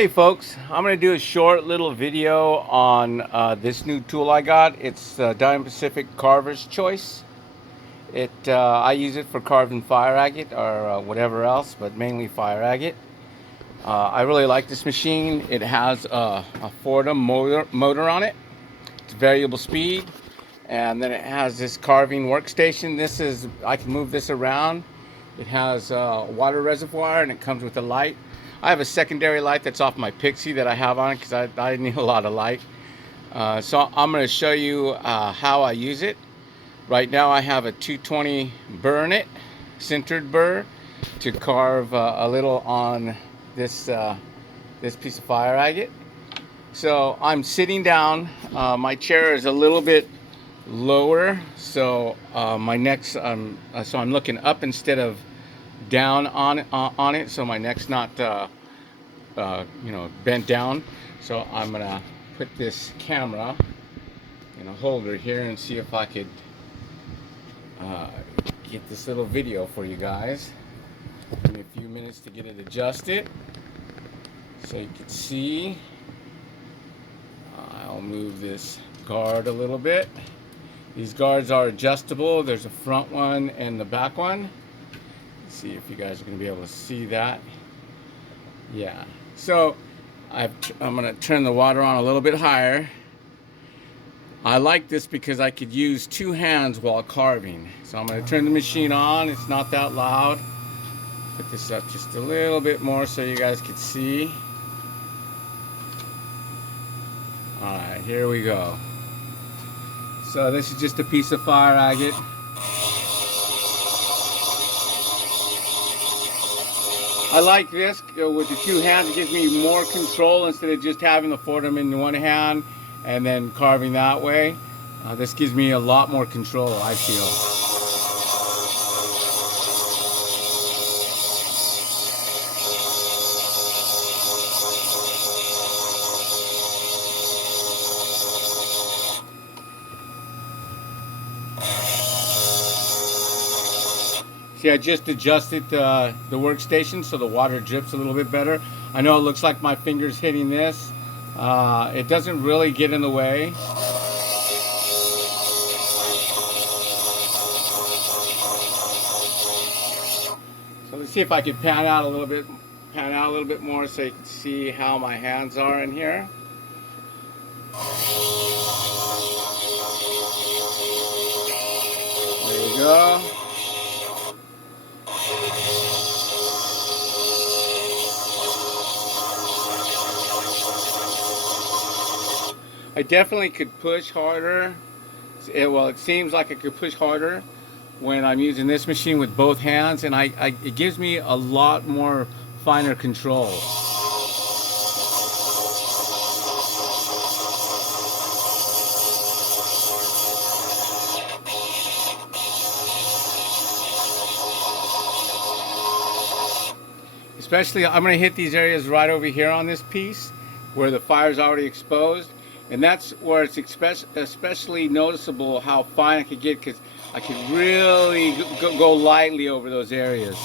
Hey folks, I'm going to do a short little video on this new tool I got. It's Diamond Pacific Carver's Choice. I use it for carving fire agate or whatever else, but mainly fire agate. I really like this machine. It has a Foredom motor on it. It's variable speed, and then it has this carving workstation. I can move this around. It has a water reservoir and it comes with a light. I have a secondary light that's off my Pixie that I have on because I need a lot of light. So I'm going to show you how I use it. Right now I have a 220 burr in it, sintered burr, to carve a little on this piece of fire agate. So I'm sitting down. My chair is a little bit lower, so my neck's so I'm looking up instead of down on it, so my neck's not bent down. So I'm gonna put this camera in a holder here and see if I could get this little video for you guys. Give me a few minutes to get it adjusted so you can see. I'll move this guard a little bit. These guards are adjustable. There's a front one and the back one. Let's see if you guys are going to be able to see that. Yeah. So I'm going to turn the water on a little bit higher. I like this because I could use two hands while carving. So I'm going to turn the machine on. It's not that loud. Put this up just a little bit more so you guys can see. Alright, here we go. So this is just a piece of fire agate. I like this with the two hands. It gives me more control instead of just having the Foredom in one hand and then carving that way. This gives me a lot more control, I feel. See, I just adjusted the workstation so the water drips a little bit better. I know it looks like my finger's hitting this. It doesn't really get in the way. So let's see if I can pan out a little bit more so you can see how my hands are in here. There you go. I definitely could push harder. Well, it seems like I could push harder when I'm using this machine with both hands, and it gives me a lot more finer control. Especially, I'm going to hit these areas right over here on this piece where the fire's already exposed. And that's where it's especially noticeable how fine I could get, because I could really go lightly over those areas.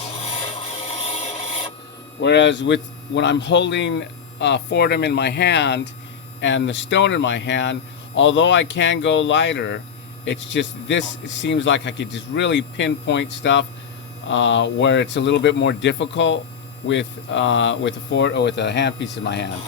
Whereas when I'm holding Foredom in my hand and the stone in my hand, although I can go lighter, it's just this, it seems like I could just really pinpoint stuff where it's a little bit more difficult with a handpiece in my hand.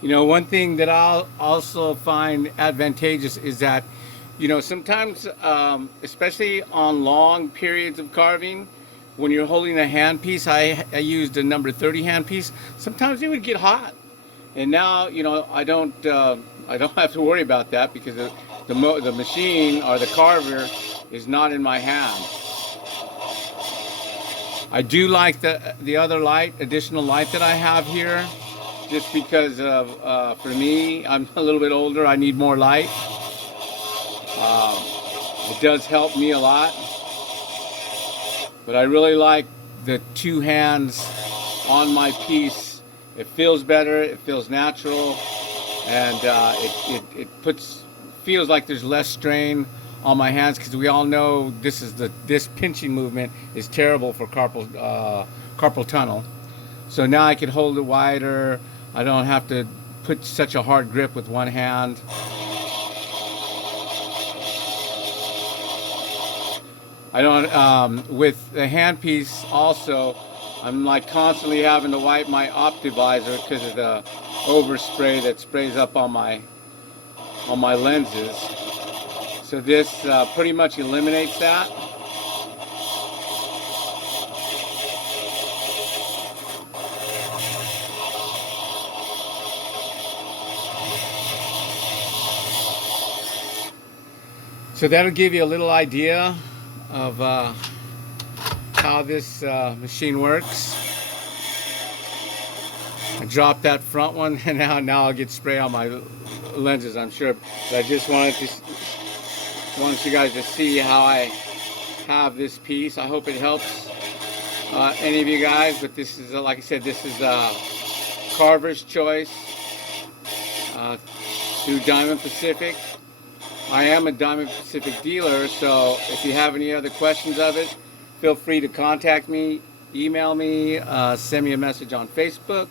You know, one thing that I'll also find advantageous is that, you know, sometimes, especially on long periods of carving, when you're holding a handpiece, I used a number 30 handpiece. Sometimes it would get hot, and now, you know, I don't have to worry about that because the machine or the carver is not in my hand. I do like the other light, additional light that I have here, just because of for me, I'm a little bit older. I need more light. It does help me a lot, but I really like the two hands on my piece. It feels better. It feels natural, and it feels like there's less strain on my hands because we all know this pinching movement is terrible for carpal tunnel. So now I can hold it wider. I don't have to put such a hard grip with one hand. I don't, with the handpiece also, I'm like constantly having to wipe my optivisor because of the overspray that sprays up on my lenses. So this pretty much eliminates that. So that'll give you a little idea of how this machine works. I dropped that front one, and now I'll get spray on my lenses, I'm sure. But I just wanted you guys to see how I have this piece. I hope it helps any of you guys. But this is, like I said, this is Carver's Choice through Diamond Pacific. I am a Diamond Pacific dealer, so if you have any other questions of it, feel free to contact me, email me, send me a message on Facebook,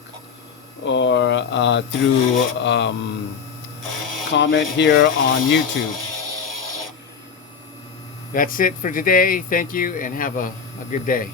or through comment here on YouTube. That's it for today. Thank you, and have a good day.